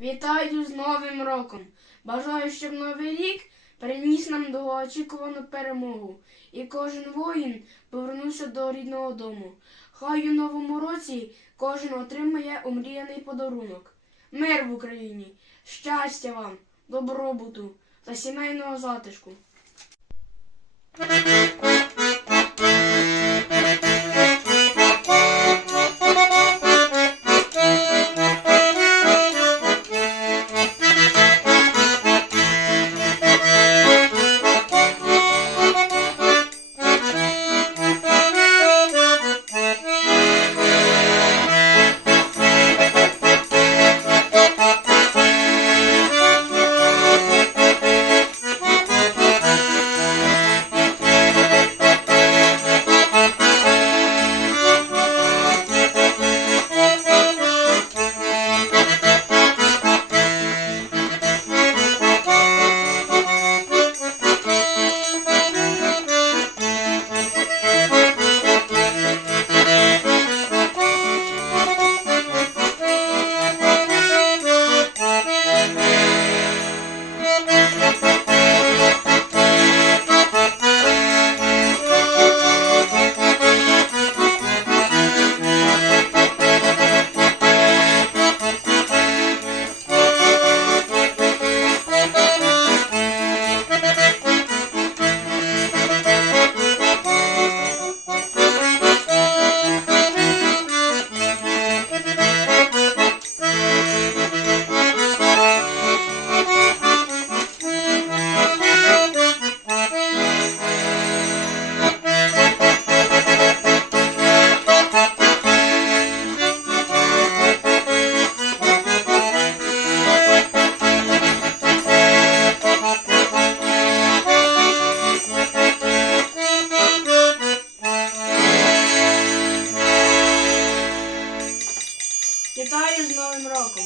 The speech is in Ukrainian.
Вітаю з Новим роком! Бажаю, щоб Новий рік приніс нам довгоочікувану перемогу, і кожен воїн повернувся до рідного дому. Хай у новому році кожен отримає омріяний подарунок. Мир в Україні, щастя вам, добробуту та сімейного затишку. Вітаю з Новим роком!